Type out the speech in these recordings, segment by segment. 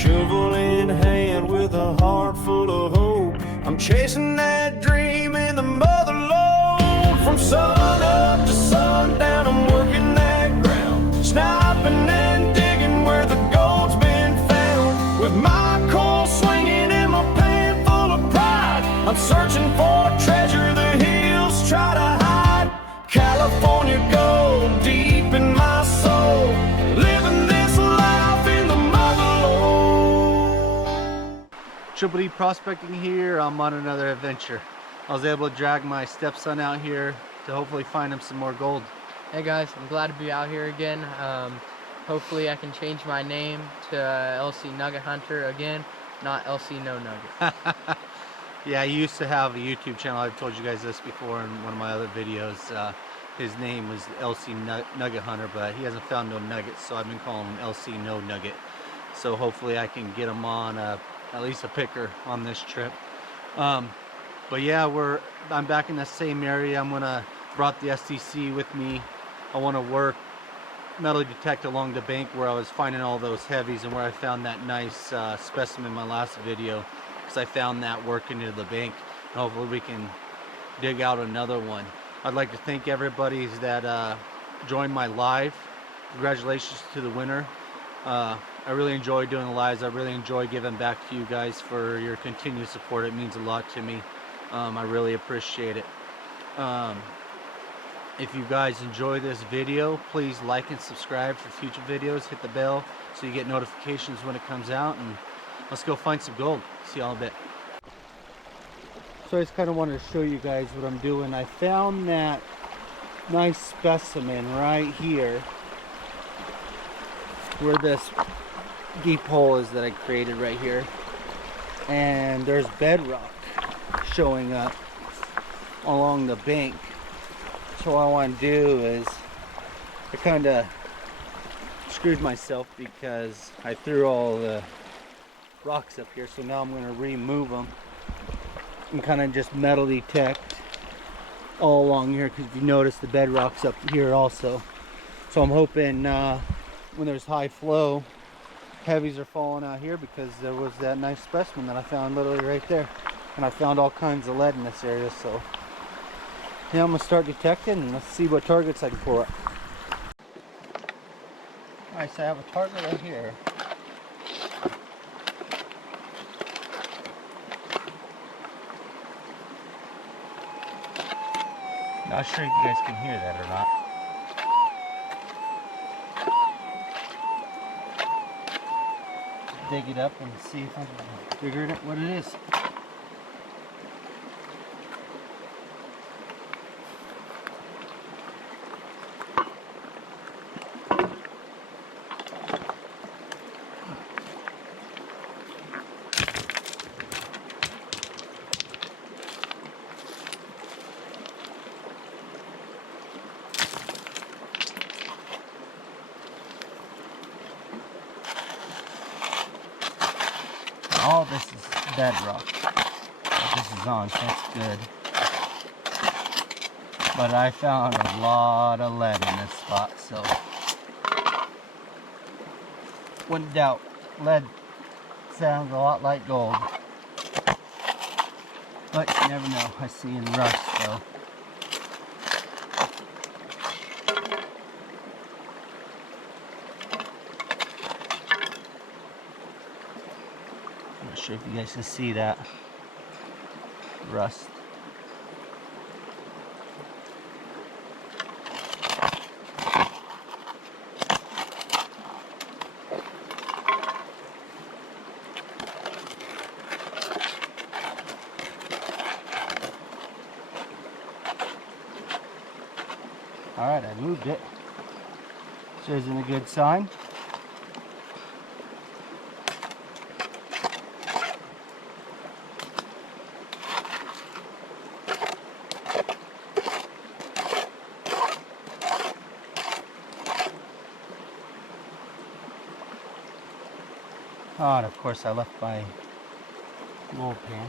shovel in hand with a heart full of hope. I'm chasing that dream in the mother lode. From sun up to sundown, I'm working that ground, sniping and digging where the gold's been found. With my coal swinging and my pan full of pride, I'm searching for treasure the hills try to hide. California gold deep in my soul, living this life in the motherlode. Triple D Prospecting here. I'm on another adventure. I was able to drag my stepson out here to hopefully find him some more gold. Hey guys, I'm glad to be out here again. Hopefully I can change my name to LC Nugget Hunter again, not LC No Nugget. Yeah, he used to have a YouTube channel. I've told you guys this before in one of my other videos. His name was LC Nugget Hunter, but he hasn't found no nuggets, so I've been calling him LC No Nugget. So hopefully I can get him on at least a picker on this trip. But yeah, I'm back in the same area. I'm gonna brought the STC with me. I want to work metal detect along the bank where I was finding all those heavies and where I found that nice specimen in my last video, because I found that working into the bank, and hopefully we can dig out another one. I'd like to thank everybody that joined my live. Congratulations to the winner. I really enjoy doing the lives. I really enjoy giving back to you guys for your continued support. It means a lot to me. I really appreciate it. If you guys enjoy this video, please like and subscribe for future videos. Hit the bell so you get notifications when it comes out, and let's go find some gold. See y'all in a bit. So I just kind of wanted to show you guys what I'm doing. I found that nice specimen right here where this deep hole is that I created right here, and there's bedrock showing up along the bank. So what I want to do is, I kind of screwed myself because I threw all the rocks up here, so now I'm going to remove them and kind of just metal detect all along here, because if you notice the bedrock's up here also. So I'm hoping when there's high flow, heavies are falling out here, because there was that nice specimen that I found literally right there, and I found all kinds of lead in this area. So yeah, I'm gonna start detecting and let's see what targets I can pull up. Alright, so I have a target right here. Not sure if you guys can hear that or not. Dig it up and see if I can figure it out what it is. All this is bedrock that this is on, so that's good. But I found a lot of lead in this spot, so wouldn't doubt, lead sounds a lot like gold. But you never know. I see in rust though. I'm not sure if you guys can see that rust. Alright, I moved it. So isn't a good sign. Oh, and of course I left my gold pan.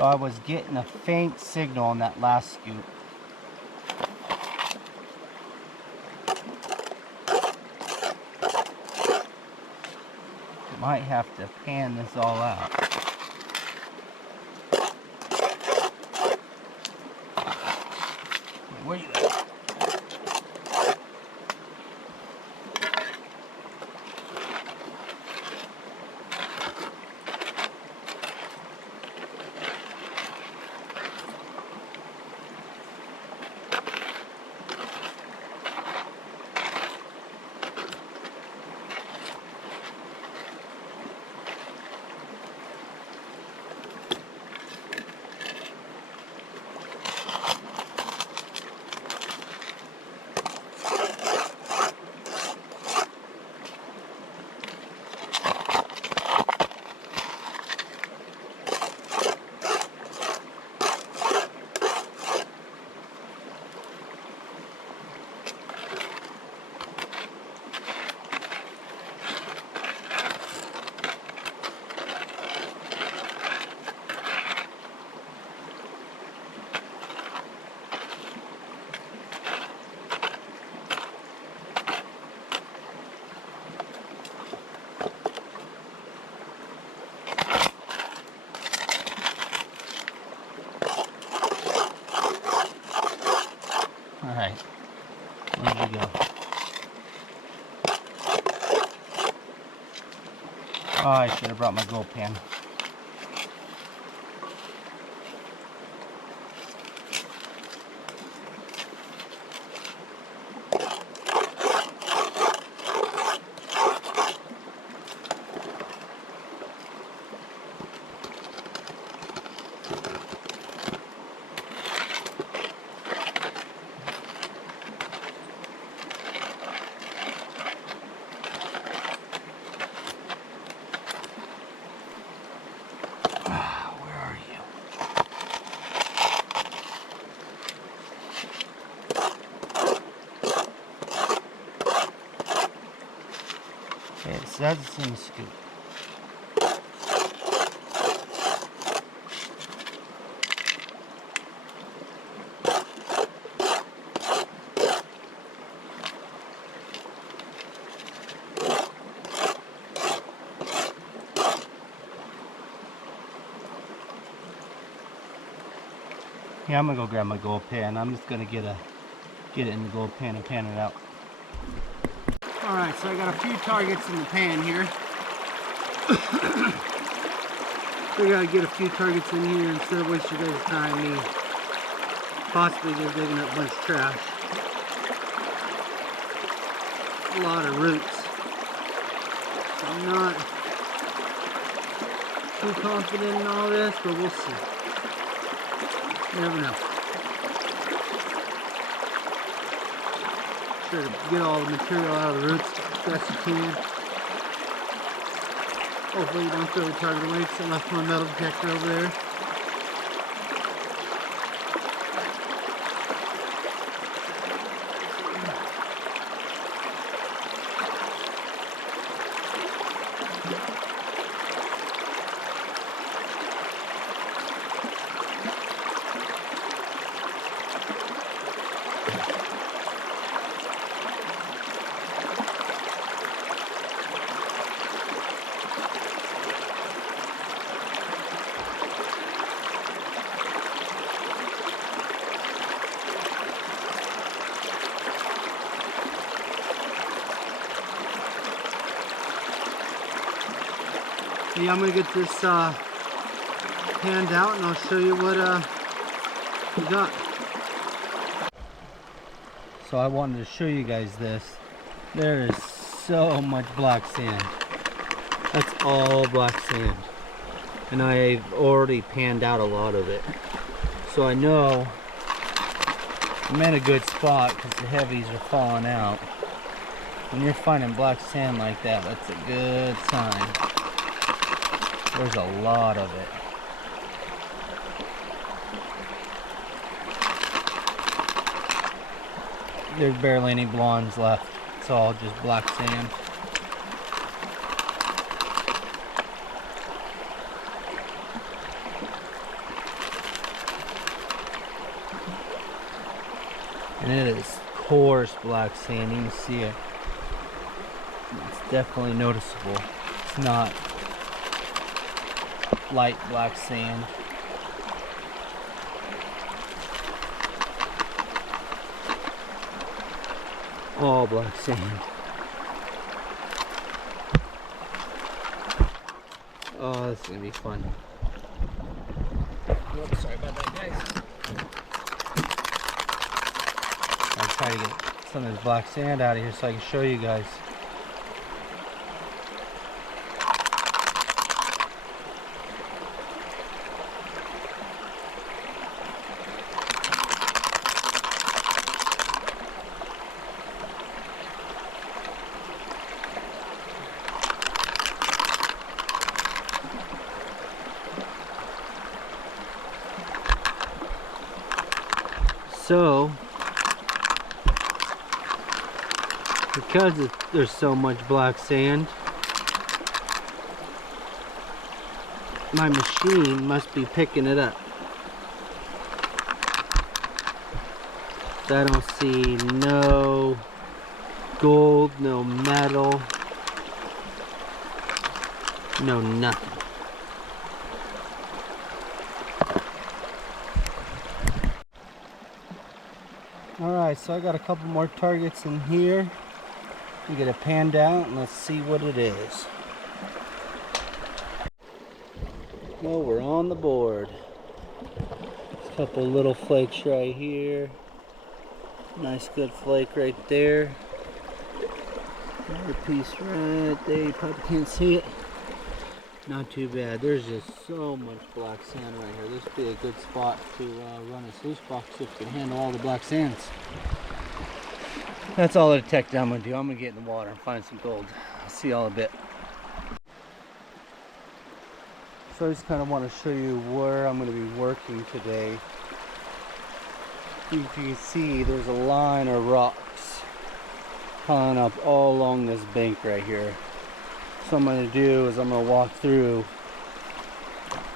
So I was getting a faint signal on that last scoop. Might have to pan this all out. Where you at? Alright, where'd you go? Oh, I should have brought my gold pan. It says it's in the scoop. Yeah, I'm gonna go grab my gold pan. I'm just gonna get it in the gold pan and pan it out. Alright, so I got a few targets in the pan here. So I gotta get a few targets in here instead of wasting your guys' time, me possibly just digging up a bunch of trash. A lot of roots. I'm not too confident in all this, but we'll see. You never know. Try to get all the material out of the roots as best you can. Hopefully you don't throw the target away because I left my metal detector over there. Yeah, I'm gonna get this panned out and I'll show you what we got. So I wanted to show you guys this. There is so much black sand. That's all black sand. And I've already panned out a lot of it. So I know I'm in a good spot because the heavies are falling out. When you're finding black sand like that, that's a good sign. There's a lot of it. There's barely any blondes left. It's all just black sand. And it is coarse black sand. You can see it. It's definitely noticeable. It's not light black sand. All black sand. Oh, this is gonna be fun. Whoops, sorry about that, guys. I'll try to get some of this black sand out of here so I can show you guys. So, because there's so much black sand, my machine must be picking it up. I don't see no gold, no metal, no nothing. Alright, so I got a couple more targets in here. We get it panned out and let's see what it is. Well, we're on the board. A couple little flakes right here. Nice good flake right there. Another piece right there. You probably can't see it. Not too bad. There's just so much black sand right here. This would be a good spot to run a sluice box if it can handle all the black sands. That's all the detector I'm going to do. I'm going to get in the water and find some gold. I'll see y'all in a bit. So I just kind of want to show you where I'm going to be working today. If you can see, there's a line of rocks piling up all along this bank right here. So what I'm going to do is I'm going to walk through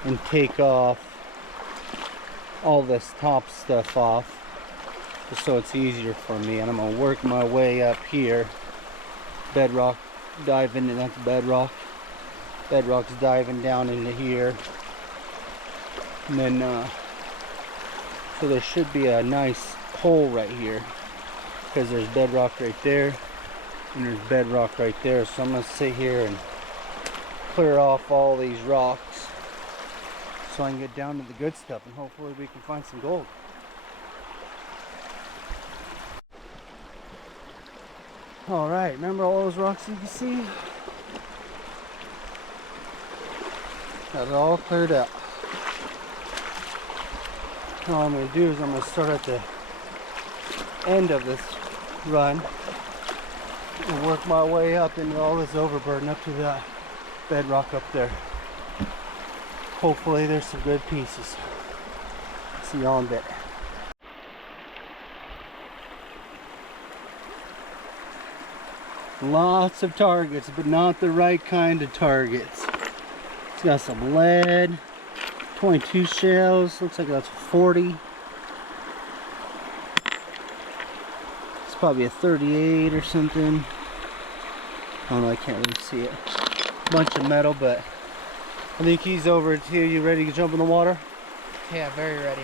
and take off all this top stuff off just so it's easier for me, and I'm going to work my way up here. Bedrock, dive into, that's bedrock. Bedrock's diving down into here, and then so there should be a nice hole right here because there's bedrock right there and there's bedrock right there. So I'm going to sit here and clear off all these rocks so I can get down to the good stuff and hopefully we can find some gold. Alright, remember all those rocks you can see? Got it all cleared up. Now what I'm going to do is I'm going to start at the end of this run and work my way up into all this overburden up to that bedrock up there. Hopefully there's some good pieces. See y'all in a bit. Lots of targets, but not the right kind of targets. It's got some lead, 22 shells, looks like that's 40. It's probably a 38 or something. I don't know, I can't really see it. Bunch of metal, but I think he's over to you. Ready to jump in the water? Yeah, very ready.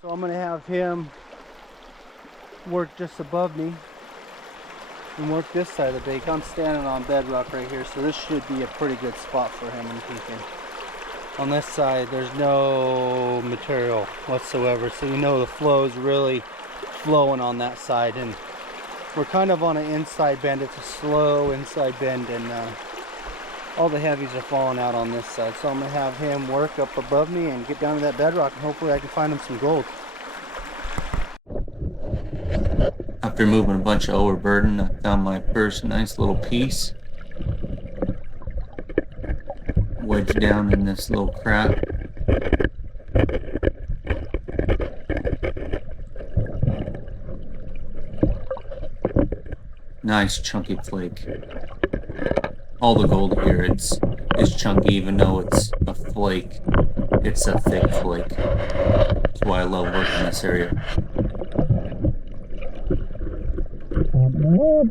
So I'm gonna have him work just above me and work this side of the bank. I'm standing on bedrock right here, so this should be a pretty good spot for him, I'm thinking. On this side, there's no material whatsoever, so you know the flow is really flowing on that side, and we're kind of on an inside bend. It's a slow inside bend, and all the heavies are falling out on this side. So I'm gonna have him work up above me and get down to that bedrock, and hopefully I can find him some gold. After moving a bunch of overburden, I found my first nice little piece. Wedged down in this little crack. Nice chunky flake. All the gold here is chunky, even though it's a flake. It's a thick flake. That's why I love working in this area. All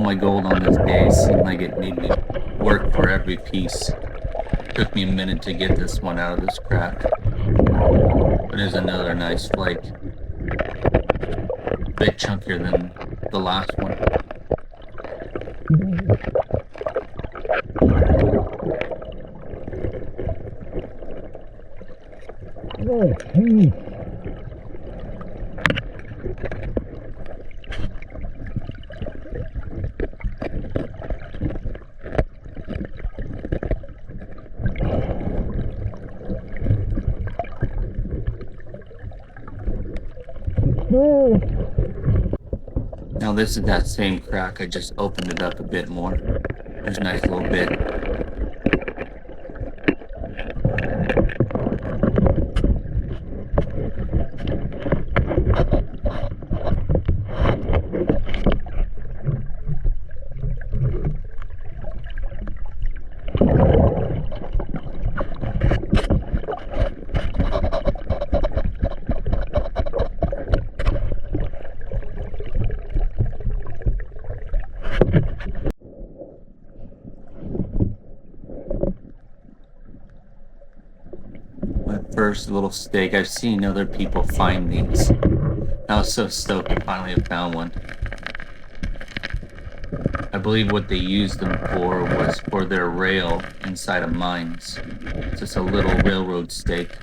my gold on this day seemed like it made me work for every piece. Took me a minute to get this one out of this crack. But there's another nice flake. A bit chunkier than the last one. Now this is that same crack, I just opened it up a bit more. There's a nice little bit. My first little stake. I've seen other people find these. I was so stoked to finally have found one. I believe what they used them for was for their rail inside of mines. It's just a little railroad stake.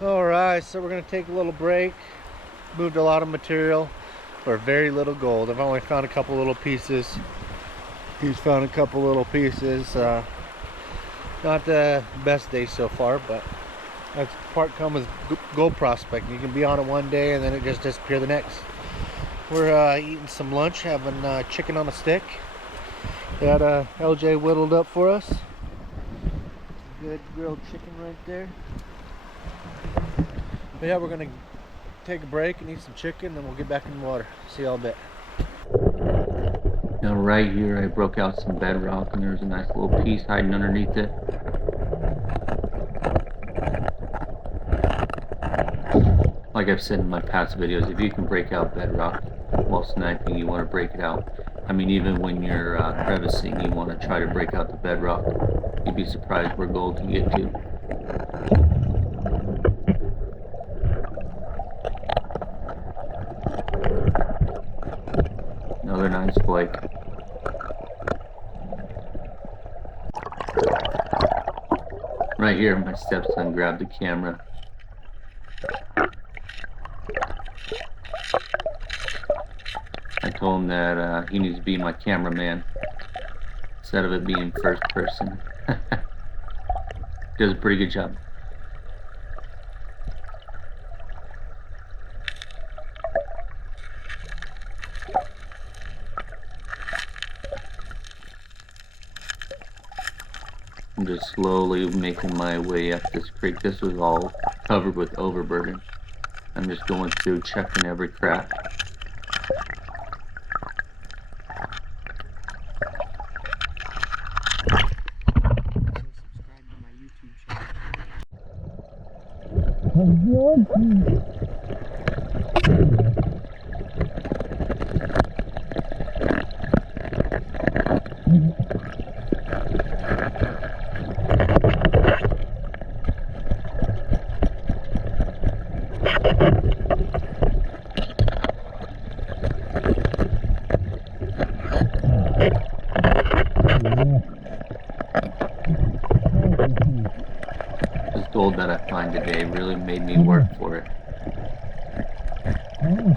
Alright, so we're going to take a little break. Moved a lot of material for very little gold. I've only found a couple little pieces. He's found a couple little pieces. Not the best day so far, but that's part comes with gold prospecting. You can be on it one day and then it just disappear the next. We're eating some lunch, having chicken on a stick. Got LJ whittled up for us. Good grilled chicken right there. But yeah, we're gonna take a break and eat some chicken, then we'll get back in the water. See y'all in a bit. Now right here I broke out some bedrock and there's a nice little piece hiding underneath it. Like I've said in my past videos, if you can break out bedrock while sniping, you want to break it out. I mean, even when you're crevicing, you want to try to break out the bedrock. You'd be surprised where gold can get to. Another nice flake. Right here, my stepson grabbed the camera. I told him that he needs to be my cameraman instead of it being first person. Does a pretty good job. I'm just slowly making my way up this creek. This was all covered with overburden. I'm just going through, checking every crack. Subscribe to my YouTube channel. This gold that I find today really made me work for it. And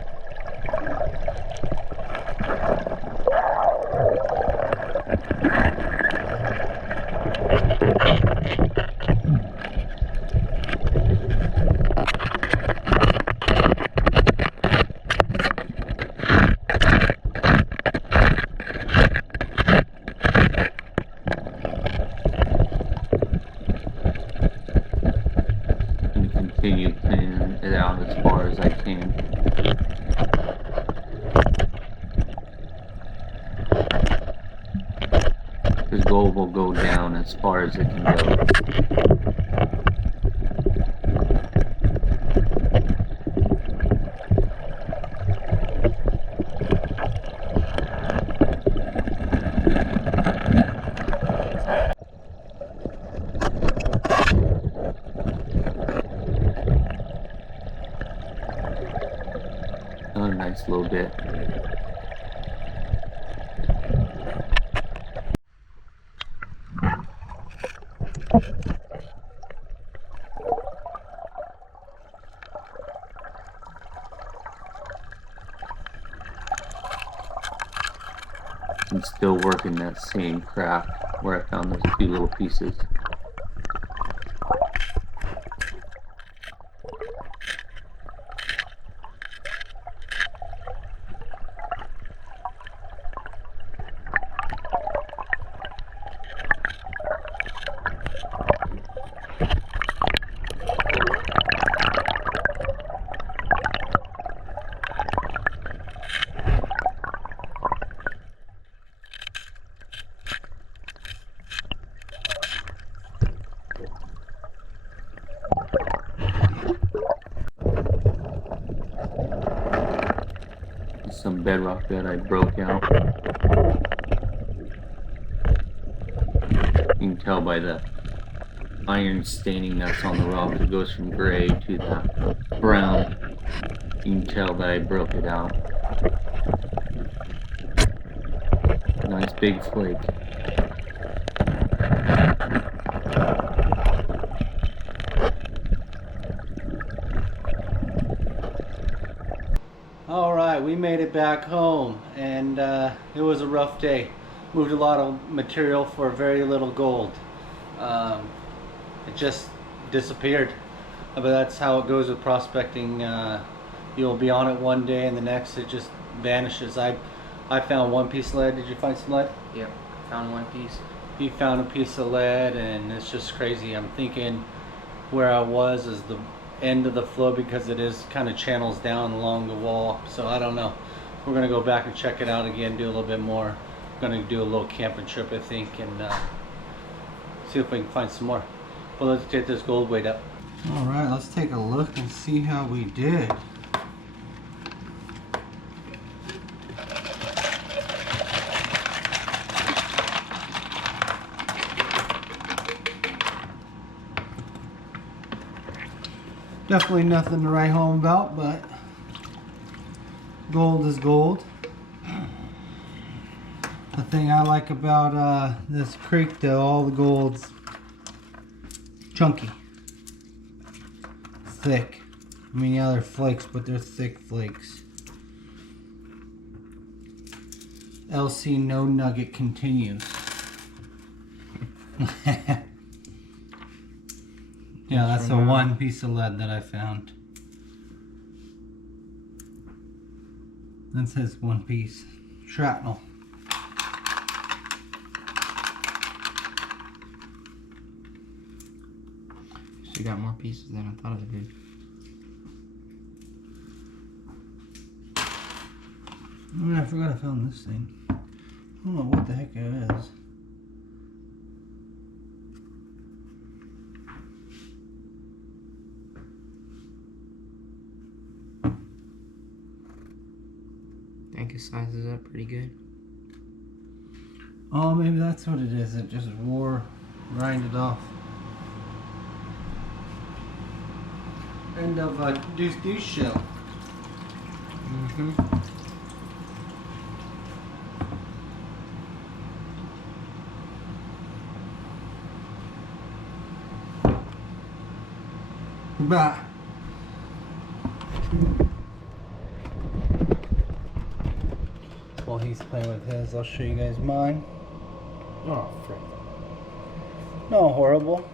continue cleaning it out as far as I can. Because gold will go down as far as it can go. Another nice little bit. I'm still working that same craft where I found those two little pieces. Some bedrock that I broke out. You can tell by the iron staining that's on the rock. It goes from gray to that brown. You can tell that I broke it out. Nice big flake. Alright, we made it back home, and it was a rough day. Moved a lot of material for very little gold. It just disappeared. But that's how it goes with prospecting. You'll be on it one day and the next it just vanishes. I found one piece of lead. Did you find some lead? Yep, found one piece. He found a piece of lead, and it's just crazy. I'm thinking where I was is the end of the flow, because it is kind of channels down along the wall. So I don't know. We're gonna go back and check it out again, do a little bit more. Gonna do a little camping trip, I think, and see if we can find some more. Well, let's get this gold weight up. All right, let's take a look and see how we did. Definitely nothing to write home about, but gold is gold. The thing I like about this creek, though, all the gold's chunky, thick. I mean, yeah, they're flakes, but they're thick flakes. LC No Nugget continues. Yeah, that's the one piece of lead that I found. That says one piece. Shrapnel. So you got more pieces than I thought I did. Oh, I forgot I found this thing. I don't know what the heck it is. I think it sizes up pretty good. Oh, maybe that's what it is. It just grinded off. End of deuce shell. Bah. While he's playing with his, I'll show you guys mine. Oh, frick. No horrible.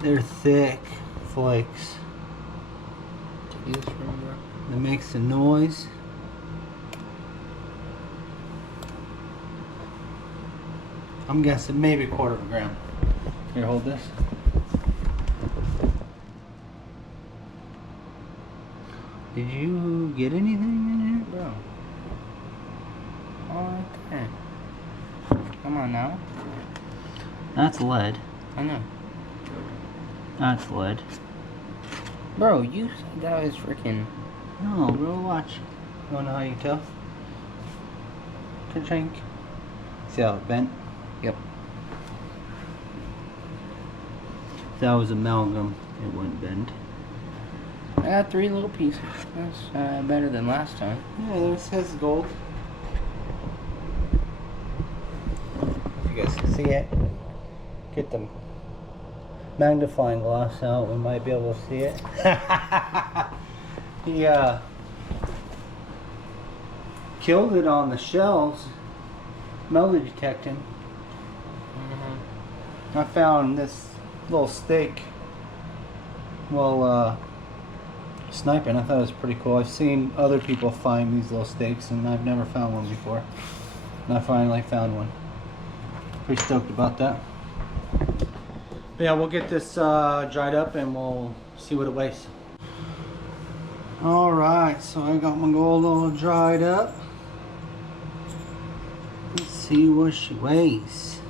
They're thick flakes. Take this from me, bro. That makes a noise. I'm guessing maybe a quarter of a gram. Here, hold this. Did you get anything in here, bro? Oh, right there. Come on now. That's lead. I know. That's lead. Bro, you said that was freaking. No, bro, watch. You wanna know how you can tell? Ka-chink. See how it bent? Yep. If that was amalgam, it wouldn't bend. I got 3 little pieces. That's better than last time. Yeah, there's his gold. If you guys can see it, get the magnifying glass out, we might be able to see it. He killed it on the shells, metal detecting. I found this little stake while sniping. I thought it was pretty cool. I've seen other people find these little stakes and I've never found one before. And I finally found one. Pretty stoked about that. But yeah, we'll get this dried up and we'll see what it weighs. Alright, so I got my gold all dried up. Let's see what she weighs.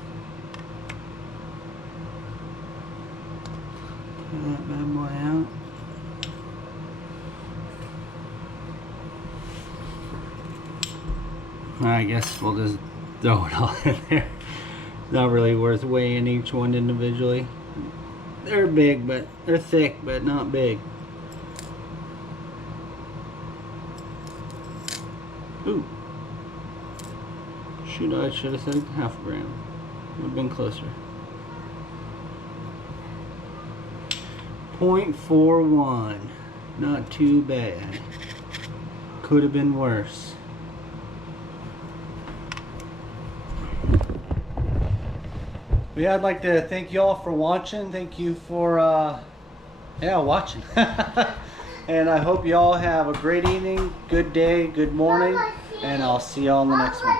Pull that bad boy out. I guess we'll just throw it all in there. Not really worth weighing each one individually. They're big, but they're thick, but not big. Ooh. Shoot, I should have said half a gram. Would have been closer. 0.41. Not too bad. Could have been worse. But yeah, I'd like to thank you all for watching. Thank you for watching. And I hope you all have a great evening, good day, good morning, and I'll see y'all in the next one.